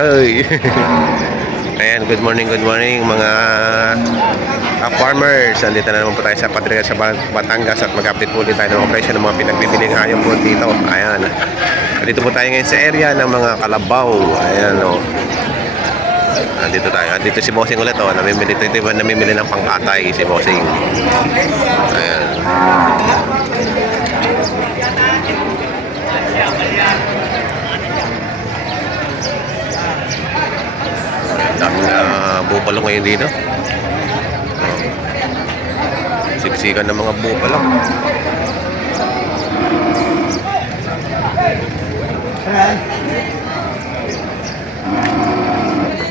Ay. Ayan, good morning mga farmers. Andito na naman po tayo sa Padrigal sa Batangas at mag-update po ulit tayo ng operation ng mga pinagbibiling hayop po dito. Ayan. Dito po tayo ngayon sa area ng mga kalabaw. Ayan o. Dito tayo. Dito si Bossing ulit o. Namimili ng pangkatay si Bossing. Ayan. Daming bupalo ngayon dito. Siksikan ng mga bupalo.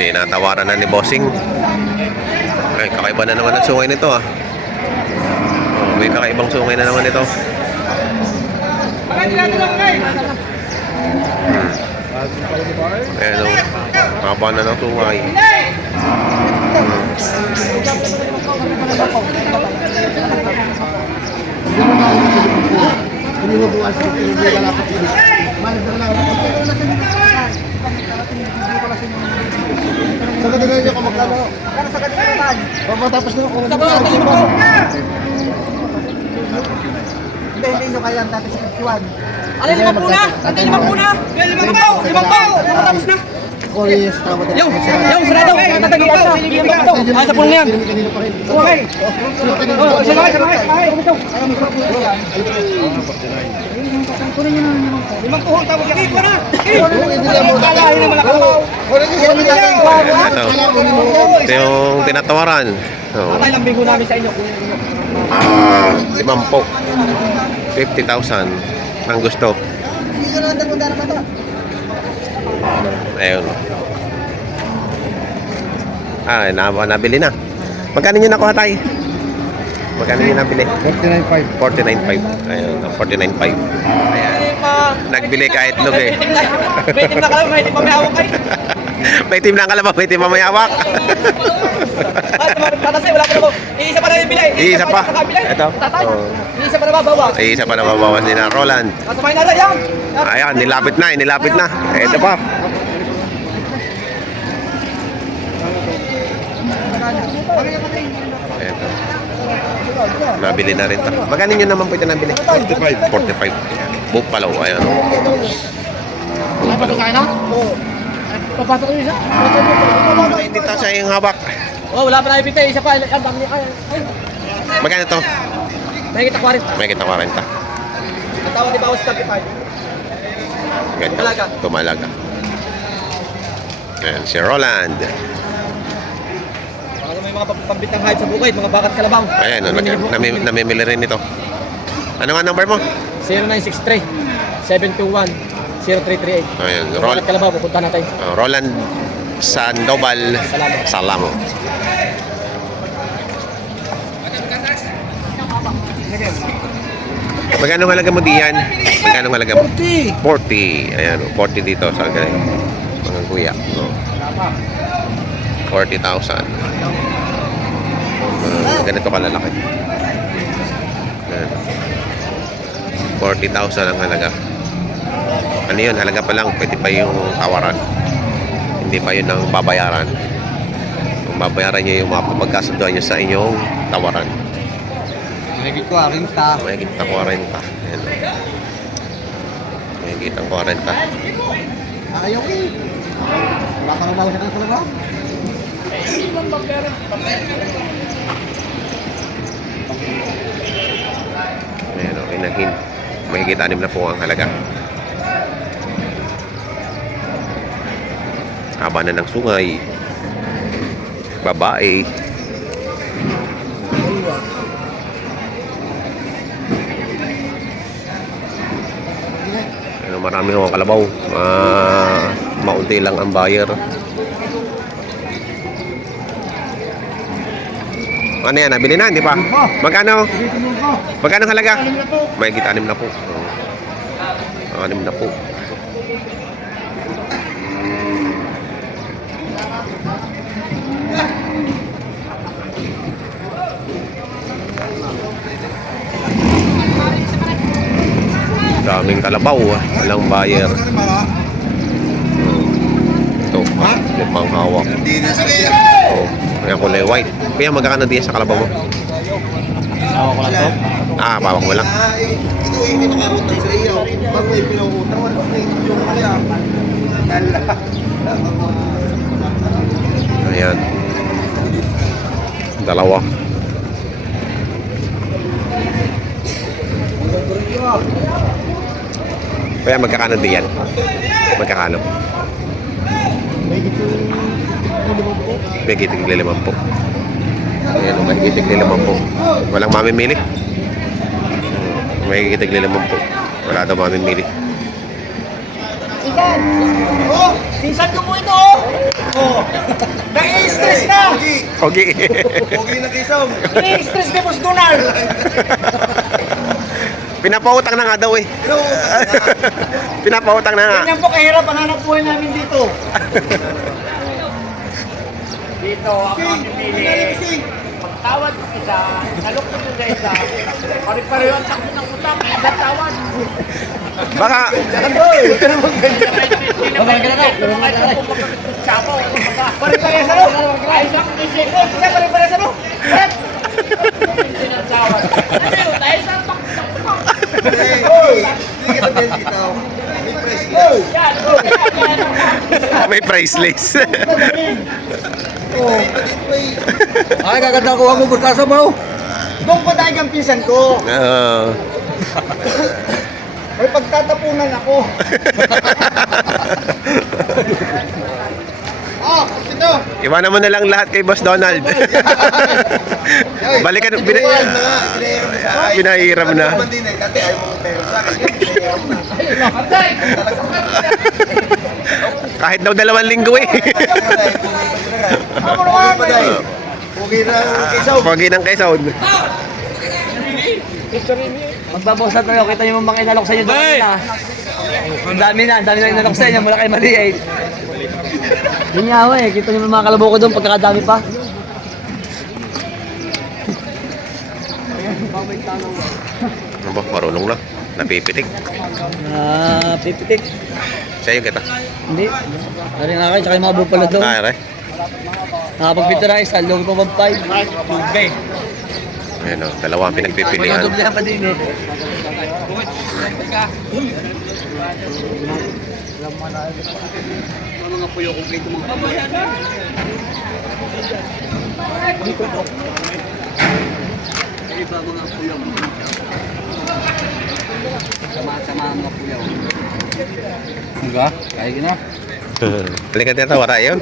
Tinatawaran na ni Bossing. Ay, kakaiba na naman ang sungay nito may kakaibang sungay na naman ito. Ayan o, haba na ng sungay. Sa katigayan niyo kung magkano? Sa katigayan. Papatapos na ako. Hindi nyo kaya tapos sa 51. Alin, 5 muna! Alin, 5 muna! 5 pao! 5 pao! Tapos na! Yes, tama din. Yung, sarado! Natagyan na! Ay, sa puno na yan! Okay! Sabay! Limang tuhong tawag yan! Ito na! Kalahin na malakabaw! Ito yung tinatawaran. Patay lang bingo namin sa inyo. 50,000 ang gusto. Ayun. Nabili na. Magkano nyo nakuha tayo? Magkano nyo nabili? 49.5. 49.5. Ayun, 49.5. Ayan. Nagbili kahit log eh. May team na kalabaw, may team mamayawak kayo. May team na kalabaw, may team mamayawak. Tatasay, wala pa na po. Iisa pa na yung bilay. Iisa pa. Ito. Iisa pa na babawa. Iisa pa na babawas din na Roland. Kasamahin na yan. Ayan, nilapit na. Ito pa. Ito. Nabili na rin ito. Magkano nyo naman po ito nabili? 45. 45. Bupalo, ayan. Bupalo. Papatok yung isa. Hindi ito siya yung habak. Oh, wala pa na ipintay. Isa pa. Magkano ito? May kita 40. May kita 40. Ang tawag ni Bawas 35. Ganda. Tumalaga. Tumalaga. Ayan, si Roland. Baka may mga pambitang hype sa bukid, mga bakat kalabaw. Ayan, namimili rin ito. Ano nga number mo? 0963 721 0338. Ayan, Bakat kalabaw, pupunta natin. Roland Sandoval Salamo. Magkano halaga mo diyan? Magkano halaga mo? 40. Ayan, 40 dito sa mga kuya. No? 40,000. Ganito kalalaki. Ayan. 40,000 ang halaga. Ano yun? Halaga pa lang. Pwede pa yung tawaran. Hindi pa yun ang babayaran. Kung babayaran nyo yung mga pagkasunduan nyo sa inyong tawaran. Mahigit ko, 40. Mahigit na 40. Ayan. Mahigit ang 40. Ayaw eh. Wala ka naman sa talaga. Ayan, okay na hin. Mahigit 6 na po ang halaga. Haba na ng sungay. Babae. Ano, marami mga kalabaw. Maunti lang ang buyer. Ano yan? Nabili na, hindi pa? Magkano? Magkano halaga? Mahigit 6 na po. 6 na po. Daming kalabaw, walang buyer. Ito, limang hawak. Oh, ayan kulay white. Kaya magkakano diyan sa kalabaw mo? Awa ko lang to. Ah, pawak mo lang. Ito hindi makautang sa iyo. Pag may pinangutang, wala pa yung kaya. Ayan. Dalawa. Kaya magkakano diyan? Magkakano? May gitig 50. Ayan, may gitig 50. Walang mamimili. May gitig 50. Wala daw mamimili. Ikan! Oh! Pinsan ko mo ito oh! Oh! Nai-stress na! Okay. Pogi na kisom. Nai-stress ni Boss Donald! Pinapautang na nga daw eh. Pinapautang na nga. Ganyan po kahirap ang hanap buhay namin dito. Dito ako mamimili. Pagtawad ng isa, salok ko sa isa. Pare-pareho ang takbo ng utang, isang tawad. Baka Pare-pareho sa lo. Ayos ang isip. Pare-pareho sa lo. Sinasawad. Ano yun? Ayos ang takbo. Hindi ka na dito. May price lang. may price list. Ay, gaganda ko ang bubulkasa mo. Doon ko dahil ang pinsan ko. May pagtatapunan ako. Oh, ito. Iwanan mo na lang lahat kay Boss Donald. Balikan, pinahiram na. Hindi na, dati ayaw mo pero sa akin. Pinahiram mo na. Kahit daw 2 linggo eh. Pogi na kisom. Pogi ng Quezon. Magbabawas na tayo. Kita niyo mga inalok sa inyo doon na. Ang dami na inalok sa inyo mula kay maliit. Yun nga eh. Kita niyo mga kalabaw ko doon pagkakadami pa. Ano ba? Marunong na. Napipitik. Pipitik. Sa'yo kita. Hindi. Ano nga kayo, tsaka yung mga bupalo doon. Ah, aray. Nakapagpito na isa, logo pa 1.5. Okay. Ayan o, 2 ang pinagpipilian. Magdudubli pa din eh. Mga puyo kompleto mga kabayan. Iba mga puyo. Sama-sama mga puyo. Enggak, kayak gini. Balikan din tawara yun.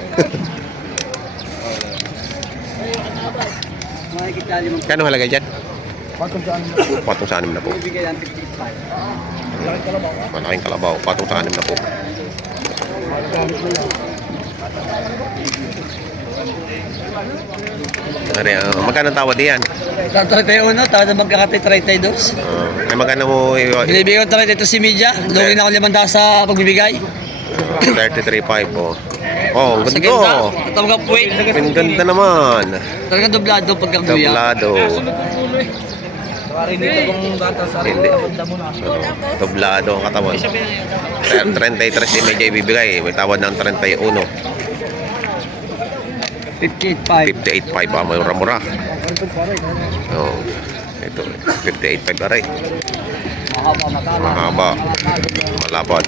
Makikita limang Kano halaga dyan? patong saan 4 sa 6 na po. bibigay ng 55. Malaking kalabaw. 4 sa 6 na po. Ari, magkano ang tawad diyan? Tanto tayo uno, tayo na magkakatay 32. Ay magkano mo Binibigay ko 32 si Media. Lugin ako 500 sa pagbibigay. 33.5 po. Oh, ang Sa ganda. ganda. Tatawag ka puwit. Ang ganda naman. Talagang doblado pagkabuya. Doblado. Hindi kong gata sa Hindi. Doblado ang katawan. 33 si medyo ibibigay. May tawad ng 31. 58.5. 58.5 pa. Mura-mura. Oh, ito. 58.5 aray. Mahaba matala. Mahaba. Malapad.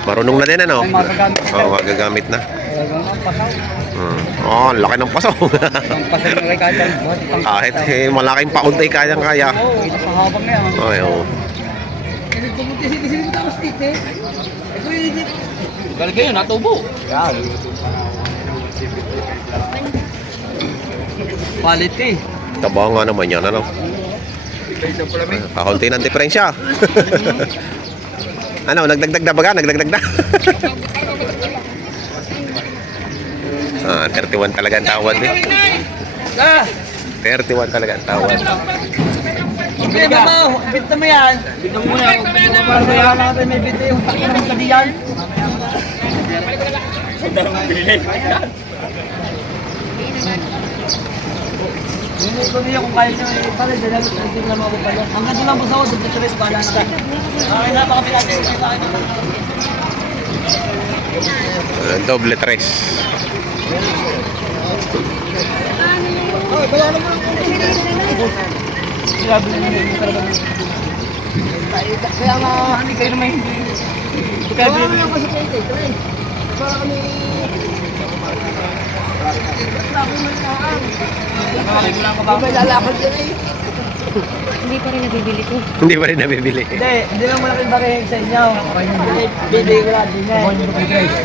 Marunong na din ano? Ay, magagamit. Oo, magagamit na. Talagang ang pasaw. Oh, ang laki ng paso. Ang pasaw na kaya. Kahit malaking paunti kayang-kaya. Oo, ito sa habang na yan. Ay, oh. Kasi mo tapos dito eh. Ito yung galing kayo, natubo. Yan. Quality. Taba nga naman yan, ano? Kakunti ng diferensya. Ano, nagdagdag na baga? Nagdagdag na? 31 talaga ang tawad eh. 31 talaga ang tawad. Hindi ba mo? Bit mo yan. Bit mo yan. Para kaya natin may bit yung takbo ng kadiyan. Hindi ko niya kung kaya nyo pala, dahil hindi na mga pala. Hanggang doon lang po sa ako, sa Tres, bahala na. Okay na, baka pinatay. Doble tres. Kaya nga, hindi kayo naman hindi. Kaya Hindi pa rin nabibili ko. Hindi pa rin nabibili. hindi lang malaking bareheng sa inyo. Bili ko lang din eh.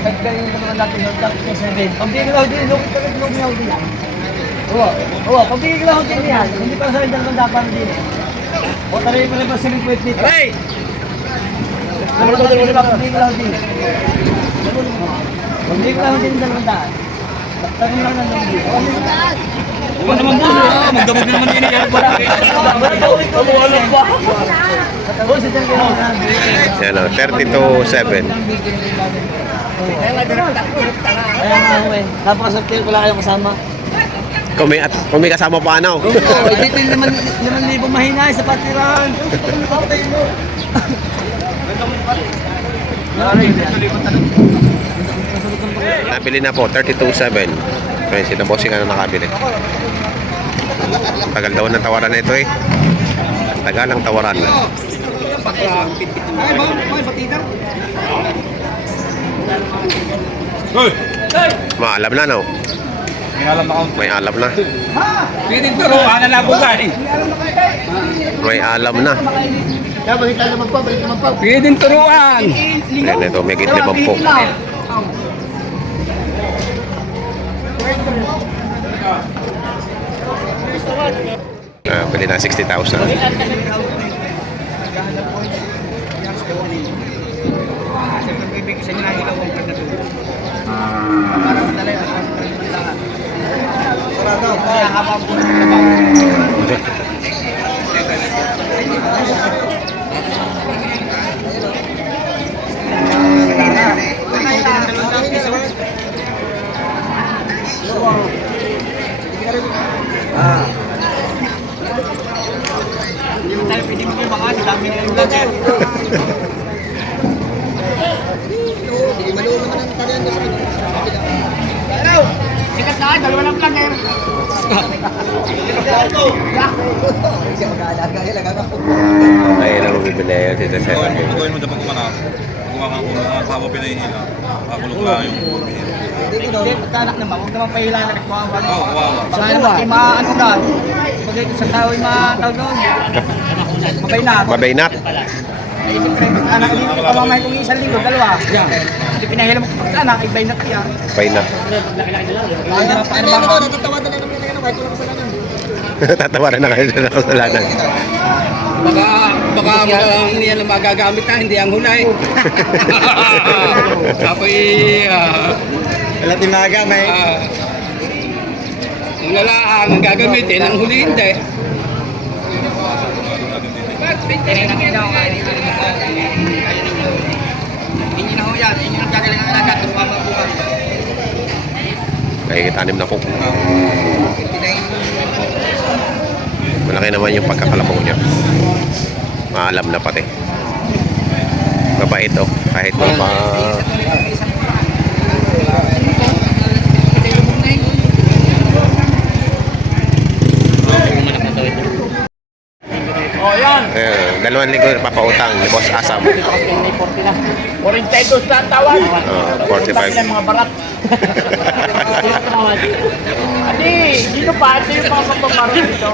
Nagkaroon ko naman natin yung top 7. Pag bili ko lang din, lukit pa rin niya din. Oo, pag bili ko lang din yan, hindi pa sa inyo naman dapat din. O tarin ko rin pa siling kwet dito. Hey! Pag bili ko lang din. Pag bili ko lang din, 200. Tarin lang ng lunggi. Huwag naman po. Magdamag naman din yan. Yan o, 32-7. Kaya nga ako eh. Napakasaktil ko lang kayong kasama. Kung may kasama pa ano? Oo, dito yung 5,000 mahina sa patiran. Nabili na po, 32-7. Kaya sinabossing ka na nakabili. Tagal daw ng tawaran na ito eh. Tagal ang tawaran. Maalam na no? May alam na. Pwede turo, ana na po ka eh. May alam na. Pwede turuan. Ayan ito, may gitlimang po. Bili na 60,000. Sikat na, dalawa lang vlogger. Ayun ang bibili yun, dito sa Gagawin mo dapat kumanak. Kuha ka kung mga tao pinahihila. Kakulog lang yung Hindi, pagkanak naman, huwag naman pahila na nagkawawa. Oo, wow. Baka naman, ano ka, pag ito sa tao, matawag doon. Mabay na. Mabaynat. Eh, siyempre, anak ko dito, pamamahay kong isang linggo, dalawa. Hindi pinahila mo kung anak, ibay na tiya. Baynat. Paano ba ako? Natatawadan na naman yung kahit walang kasalanan. Tatawaran na kayo sa kasalanan. Baka hindi yan ang magagamit na, hindi ang hulay. Ako'y Wala tinagamay. una lang ang gagamitin, ang huli hindi. Kaya nang inaw nga. Hindi na ho yan. Hindi na gagaling ang alagat. Tumababuhan. Ay, tanim na po. Malaki naman yung pagkakalabaw niya. Maalam na pati. Mabait oh. Kahit pa O yan. 2,000 papautang ni Boss Asam. 42 na ang tawad. 45. Mga barat. Adi, dito pa. Ito yung mga papamarot dito.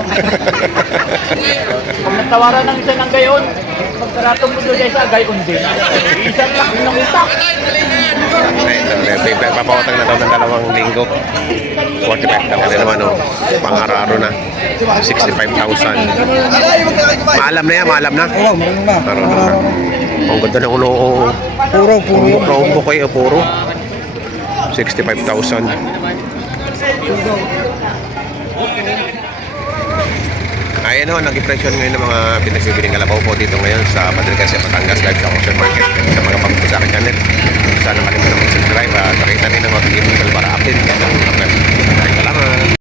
Pag natawaran ng isa ng gayon, pagkaratong mo doon sa isa, gayon din. Isang laki ng utak. Papautang na daw ng 2 linggo. 45 daw. Kasi naman oh. Pang-araro na. 65,000. Maalam na yan, maalam na. Oo, maalam na. Marunong na. Ang ganda ng ulo. Puro. Rombo kayo, puro. 65,000. Ayan o, nag-impression ngayon ng mga pinagsibiling kalabaw po dito ngayon sa Padrigas, Batangas Live sa Auction Market. Sa mga pagpunta sa akin channel, sana kalimutan mag-subscribe at nakita rin ang mga bigay ng para update.